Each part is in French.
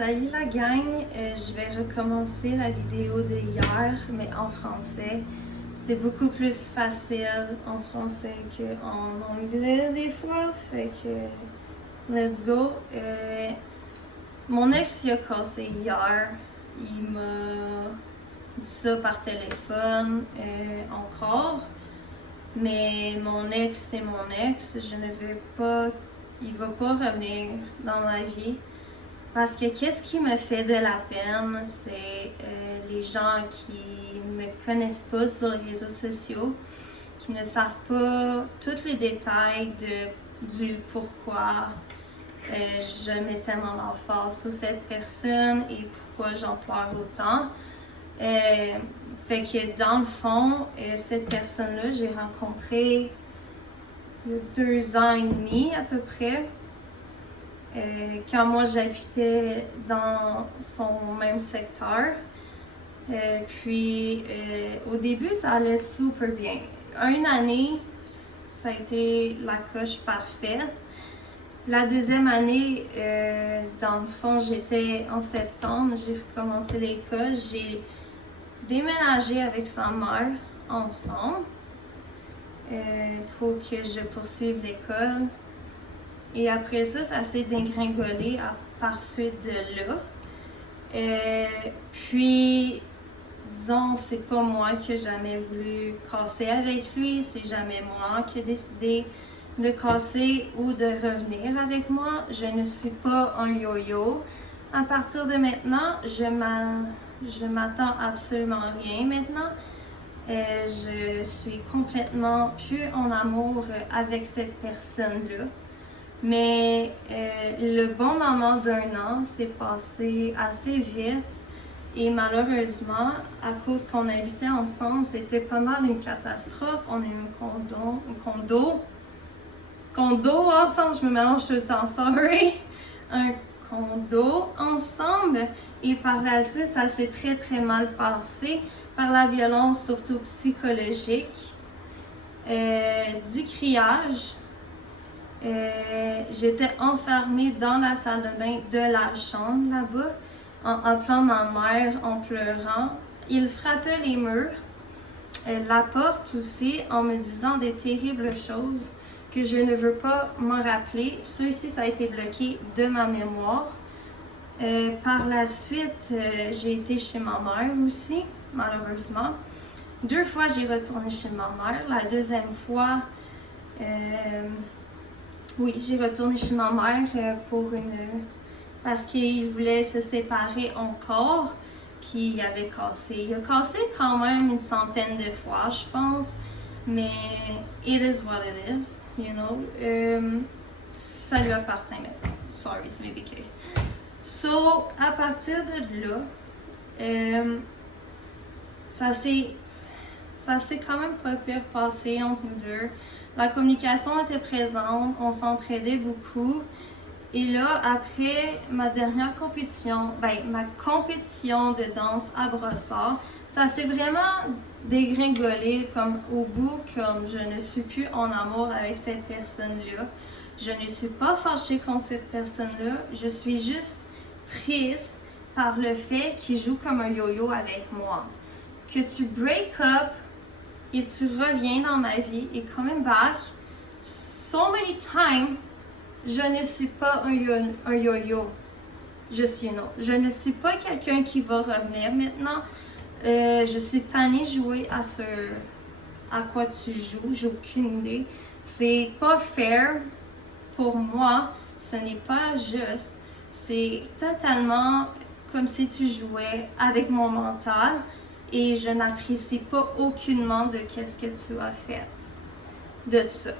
Salut la gang, je vais recommencer la vidéo de hier, mais en français. C'est beaucoup plus facile en français qu'en anglais des fois, fait que let's go. Mon ex il a cassé hier, il m'a dit ça par téléphone encore, mais mon ex c'est mon ex, je ne veux pas, il va pas revenir dans ma vie. Parce que qu'est-ce qui me fait de la peine, c'est les gens qui ne me connaissent pas sur les réseaux sociaux, qui ne savent pas tous les détails du pourquoi je mets tellement l'emphase sur cette personne et pourquoi j'en pleure autant. Fait que dans le fond, cette personne-là, j'ai rencontré il y a 2 ans et demi à peu près. Quand moi j'habitais dans son même secteur. Puis au début ça allait super bien. Une année, ça a été la coche parfaite. La deuxième année, dans le fond, j'étais en septembre, j'ai recommencé l'école, j'ai déménagé avec sa mère ensemble pour que je poursuive l'école. Et après ça, ça s'est dégringolé par suite de là. Puis, disons, c'est pas moi qui ai jamais voulu casser avec lui, c'est jamais moi qui ai décidé de casser ou de revenir avec moi. Je ne suis pas un yo-yo. À partir de maintenant, je m'attends absolument à rien maintenant. Je suis complètement plus en amour avec cette personne-là. Mais le bon moment d'1 an s'est passé assez vite et malheureusement, à cause qu'on habitait ensemble, c'était pas mal une catastrophe. On a eu un condo ensemble, je me mélange tout le temps, sorry. Un condo ensemble et par la suite, ça s'est très très mal passé par la violence, surtout psychologique, du criage. J'étais enfermée dans la salle de bain de la chambre là-bas, en appelant ma mère, en pleurant. Il frappait les murs, la porte aussi, en me disant des terribles choses que je ne veux pas me rappeler. Ceci, ça a été bloqué de ma mémoire. Par la suite, j'ai été chez ma mère aussi, malheureusement. 2 fois, j'ai retourné chez ma mère. La deuxième fois, oui, j'ai retourné chez ma mère parce qu'il voulait se séparer encore, puis il avait cassé. Il a cassé quand même une centaine de fois, je pense, mais it is what it is, you know. Ça lui appartient maintenant. Sorry, c'est mes béquilles. So, à partir de là, ça s'est quand même pas pire passé entre nous deux. La communication était présente, on s'entraidait beaucoup. Et là, après ma dernière compétition, ma compétition de danse à Brossard, ça s'est vraiment dégringolé comme au bout, comme je ne suis plus en amour avec cette personne-là. Je ne suis pas fâchée contre cette personne-là, je suis juste triste par le fait qu'il joue comme un yo-yo avec moi. Que tu break up et tu reviens dans ma vie et coming back so many times, je ne suis pas un yo-yo. Je ne suis pas quelqu'un qui va revenir maintenant. Je suis tannée de jouer à quoi tu joues, j'ai aucune idée. C'est pas fair pour moi, ce n'est pas juste. C'est totalement comme si tu jouais avec mon mental. Et je n'apprécie pas aucunement de qu'est-ce que tu as fait de ça.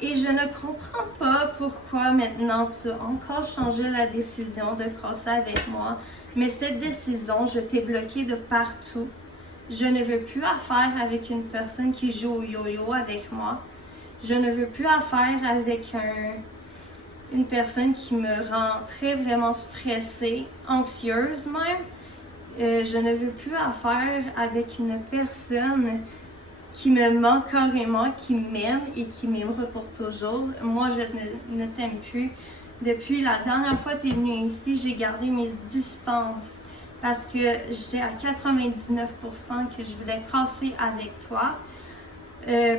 Et je ne comprends pas pourquoi maintenant tu as encore changé la décision de casser avec moi. Mais cette décision, je t'ai bloqué de partout. Je ne veux plus affaire avec une personne qui joue au yo-yo avec moi. Je ne veux plus affaire avec une personne qui me rend vraiment stressée, anxieuse même. Je ne veux plus affaire avec une personne qui me manque carrément, qui m'aime et qui m'aimera pour toujours. Moi, je ne t'aime plus. Depuis la dernière fois que tu es venu ici, j'ai gardé mes distances parce que j'ai à 99% que je voulais casser avec toi.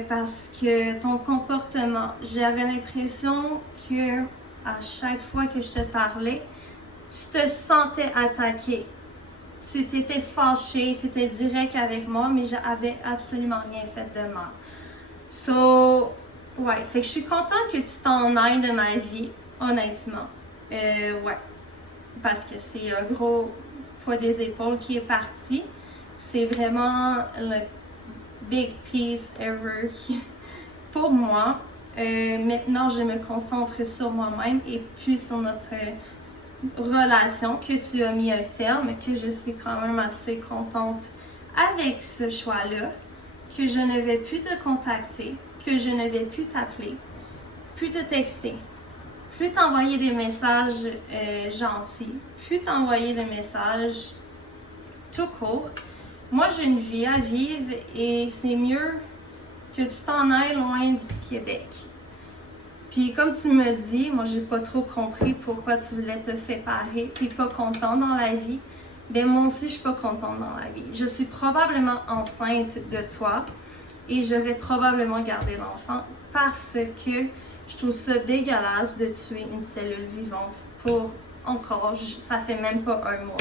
Parce que ton comportement, j'avais l'impression que à chaque fois que je te parlais, tu te sentais attaqué. Tu t'étais fâché, tu étais direct avec moi, mais j'avais absolument rien fait de mal. So, ouais, fait que je suis contente que tu t'en ailles de ma vie, honnêtement. Ouais, parce que c'est un gros poids des épaules qui est parti. C'est vraiment le big piece ever pour moi. Maintenant, je me concentre sur moi-même et plus sur notre relation que tu as mis un terme, que je suis quand même assez contente avec ce choix-là, que je ne vais plus te contacter, que je ne vais plus t'appeler, plus te texter, plus t'envoyer des messages gentils, plus t'envoyer des messages tout court. Moi, j'ai une vie à vivre et c'est mieux que tu t'en ailles loin du Québec. Puis comme tu me dis, moi j'ai pas trop compris pourquoi tu voulais te séparer, puis pas content dans la vie. Ben moi aussi je suis pas contente dans la vie. Je suis probablement enceinte de toi et je vais probablement garder l'enfant parce que je trouve ça dégueulasse de tuer une cellule vivante pour encore, ça fait même pas un mois.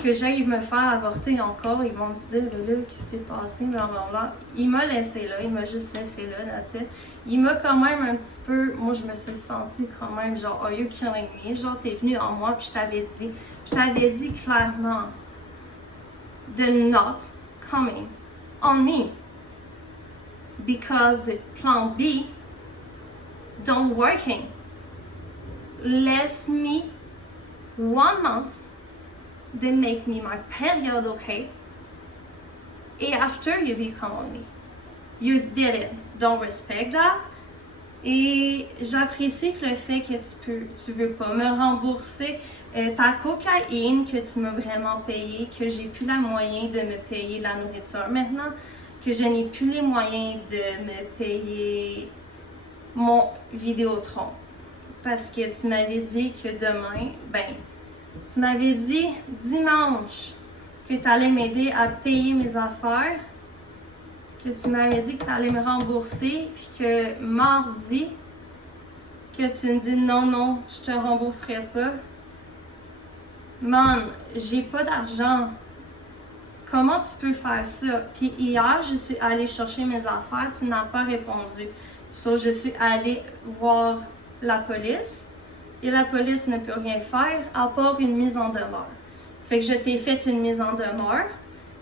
Que j'aille me faire avorter encore, ils vont me dire, là, qu'est-ce qui s'est passé, blablabla. Il m'a laissé là, il m'a juste laissé là, that's it. Il m'a quand même un petit peu, moi je me suis sentie quand même, genre, are you killing me? Genre, t'es venu en moi, puis je t'avais dit clairement, de not coming on me. Because the plan B don't working. Laisse me 1 month. They make me my period, okay? And after you become on me. You did it. Don't respect that. Et j'apprécie que le fait que tu veux pas me rembourser ta cocaïne que tu m'as vraiment payé, que j'ai plus la moyen de me payer la nourriture maintenant, que je n'ai plus les moyens de me payer mon Vidéotron. Parce que tu m'avais dit que demain, tu m'avais dit dimanche que tu allais m'aider à payer mes affaires, que tu m'avais dit que tu allais me rembourser, puis que mardi, que tu me dis non, je te rembourserai pas. Man, j'ai pas d'argent. Comment tu peux faire ça? Puis hier, je suis allée chercher mes affaires, tu n'as pas répondu. So, je suis allée voir la police. Et la police ne peut rien faire à part une mise en demeure. Fait que je t'ai fait une mise en demeure,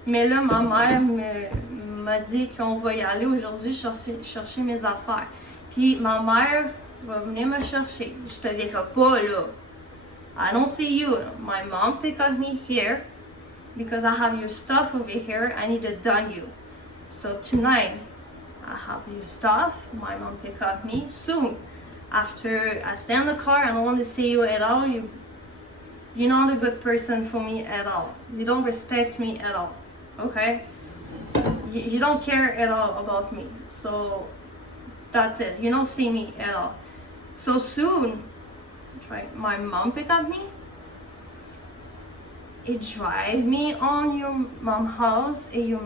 mais là, ma mère m'a dit qu'on va y aller aujourd'hui chercher mes affaires. Puis ma mère va venir me chercher. Je te verrai pas là. I don't see you. My mom pick up me here because I have your stuff over here. I need to done you. So tonight, I have your stuff. My mom pick up me soon. After I stay in the car, I don't want to see you at all. You're not a good person for me at all. You don't respect me at all. Okay? You don't care at all about me. So that's it. You don't see me at all. So soon, my mom pick up me. It drive me on your mom's house. And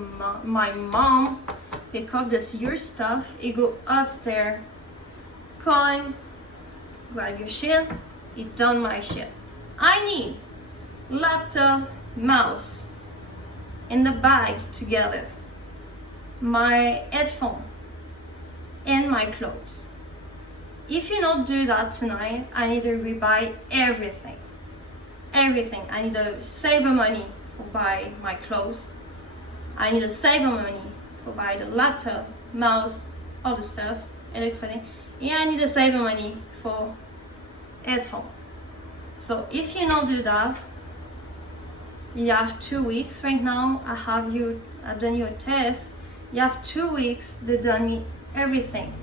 my mom pick up your stuff. It go upstairs. Come, grab your shit, it done my shit. I need laptop, mouse, in the bag together, my headphone, and my clothes. If you don't do that tonight, I need to rebuy everything. Everything. I need to save money for buy my clothes. I need to save money for buy the laptop, mouse, all the stuff, electronic. Yeah, I need to save money for headphone. So if you don't do that, you have 2 weeks right now. I've done you a test. You have 2 weeks to done me everything.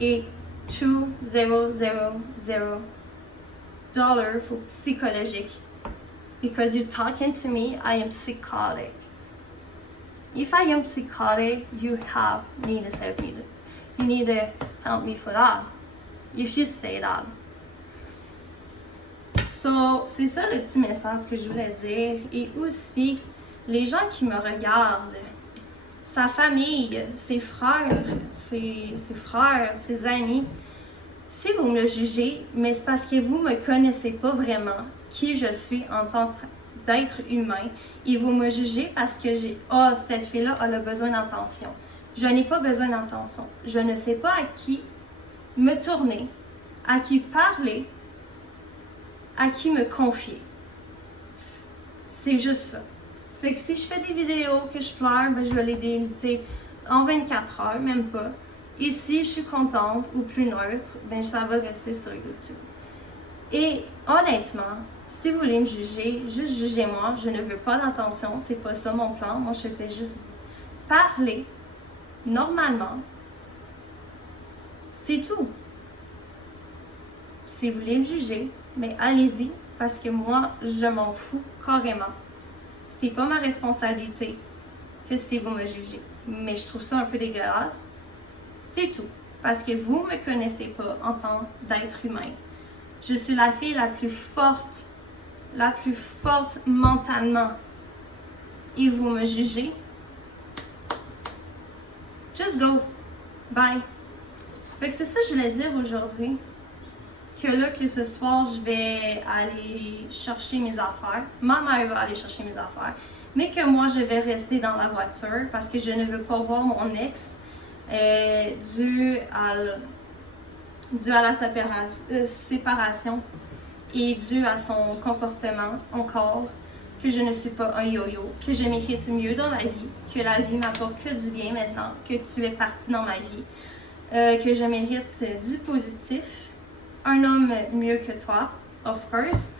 Et $2,000 for psychologique. Because you're talking to me, I am psychotic. If I am psychotic, you need to save me. You need to help me for that. if you say that. So, c'est ça le petit message que je voulais dire. Et aussi, les gens qui me regardent, sa famille, ses frères, ses amis, si vous me jugez, mais c'est parce que vous ne me connaissez pas vraiment qui je suis en tant d'être humain et vous me jugez parce que cette fille-là a besoin d'attention. Je n'ai pas besoin d'attention. Je ne sais pas à qui me tourner, à qui parler, à qui me confier. C'est juste ça. Fait que si je fais des vidéos que je pleure, ben je vais les déliter en 24 heures, même pas. Et si je suis contente ou plus neutre, ben ça va rester sur YouTube. Et honnêtement, si vous voulez me juger, juste jugez-moi. Je ne veux pas d'attention, c'est pas ça mon plan. Moi, je fais juste parler normalement. C'est tout. Si vous voulez me juger, mais allez-y, parce que moi, je m'en fous carrément. C'est pas ma responsabilité que si vous me jugez. Mais je trouve ça un peu dégueulasse. C'est tout. Parce que vous me connaissez pas en tant d'être humain. Je suis la fille la plus forte mentalement. Et vous me jugez. Just go. Bye. Fait que c'est ça que je voulais dire aujourd'hui. Que là, que ce soir, je vais aller chercher mes affaires. Ma mère va aller chercher mes affaires. Mais que moi, je vais rester dans la voiture parce que je ne veux pas voir mon ex dû à la séparation et dû à son comportement encore, que je ne suis pas un yo-yo, que je mérite mieux dans la vie, que la vie m'apporte que du bien maintenant, que tu es parti dans ma vie, que je mérite du positif, un homme mieux que toi, of course,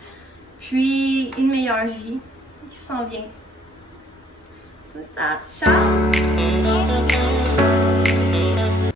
puis une meilleure vie qui s'en vient. C'est ça. Ciao!